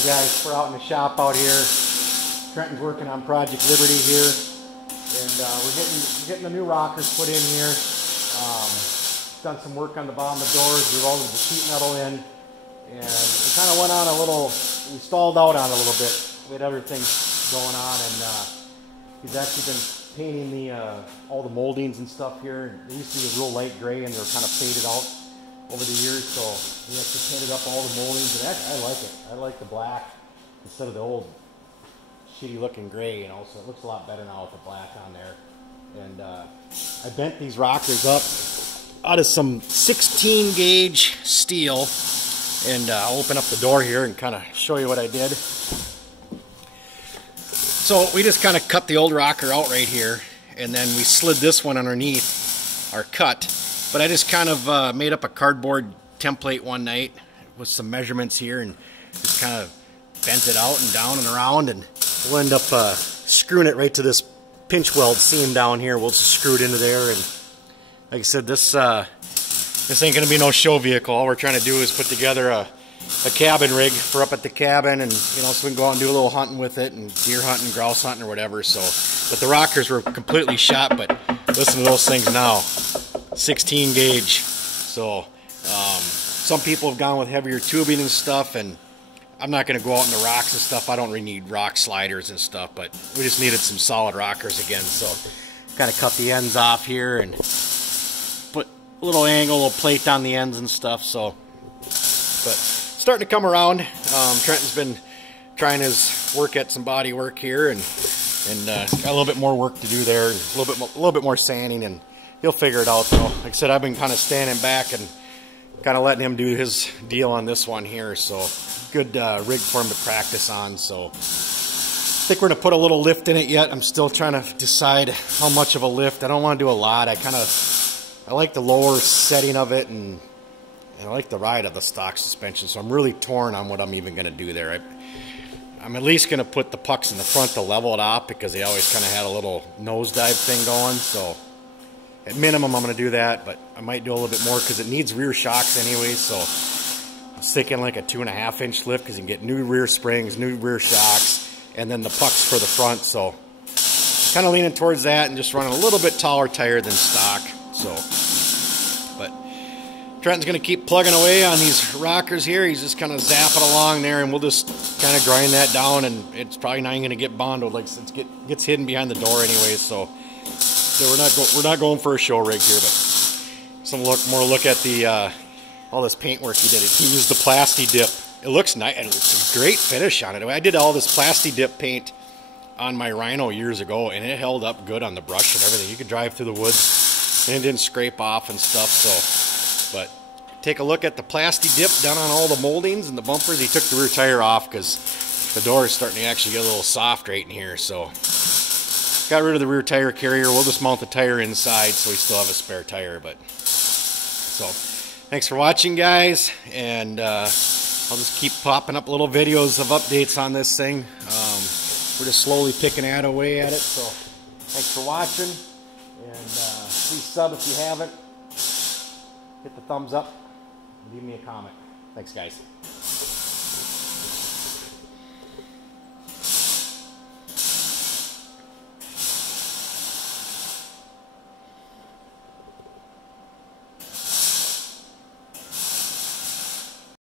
Hey guys, we're out in the shop out here. Trenton's working on Project Liberty here, and we're getting the new rockers put in here. Done some work on the bottom of the doors. We welded the sheet metal in, and it kind of went on a little. We stalled out on it a little bit. We had other things going on, and he's actually been painting all the moldings and stuff here. They used to be a real light gray, and they were kind of faded out over the years, so we actually painted up all the moldings, and I like it. I like the black instead of the old shitty looking gray, you know, so it looks a lot better now with the black on there. And I bent these rockers up out of some 16 gauge steel, and I'll open up the door here and kind of show you what I did. So we just kind of cut the old rocker out right here, and then we slid this one underneath our cut. But I just kind of made up a cardboard template one night with some measurements here and just kind of bent it out and down and around, and we'll end up screwing it right to this pinch weld seam down here. We'll just screw it into there, and like I said, this ain't going to be no show vehicle. All we're trying to do is put together a cabin rig for up at the cabin, and you know, so we can go out and do a little hunting with it, and deer hunting, grouse hunting, or whatever. So, but the rockers were completely shot. But listen to those things now. 16 gauge. So some people have gone with heavier tubing and stuff, and I'm not going to go out in the rocks and stuff. I don't really need rock sliders and stuff, but we just needed some solid rockers again. So kind of cut the ends off here and put a little angle, a little plate on the ends and stuff. So, but starting to come around. Trenton's been trying his work at some body work here, and got a little bit more work to do there, and a little bit more sanding, and he'll figure it out though. Like I said, I've been kind of standing back and kind of letting him do his deal on this one here. So good rig for him to practice on. So I think we're going to put a little lift in it yet. I'm still trying to decide how much of a lift. I don't want to do a lot. I like the lower setting of it, and I like the ride of the stock suspension. So I'm really torn on what I'm even going to do there. I'm at least going to put the pucks in the front to level it off, because they always kind of had a little nosedive thing going. So at minimum, I'm going to do that, but I might do a little bit more because it needs rear shocks anyway. So I'm sticking like a 2.5 inch lift, because you can get new rear springs, new rear shocks, and then the pucks for the front. So kind of leaning towards that and just running a little bit taller tire than stock. So, but Trenton's going to keep plugging away on these rockers here. He's just kind of zapping along there, and we'll just kind of grind that down, and it's probably not even going to get bonded. Like it gets hidden behind the door anyway. So we're not going for a show rig here, but some more look at the all this paint work he did. He used the Plasti Dip. It looks nice, and it's a great finish on it. I did all this Plasti Dip paint on my Rhino years ago, and it held up good on the brush and everything. You could drive through the woods, and it didn't scrape off and stuff. So, but take a look at the Plasti Dip done on all the moldings and the bumpers. He took the rear tire off because the door is starting to actually get a little soft right in here. So got rid of the rear tire carrier. We'll just mount the tire inside so we still have a spare tire. But so thanks for watching, guys, and I'll just keep popping up little videos of updates on this thing. We're just slowly picking away at it. So thanks for watching, and please sub if you haven't. Hit the thumbs up and leave me a comment. Thanks, guys.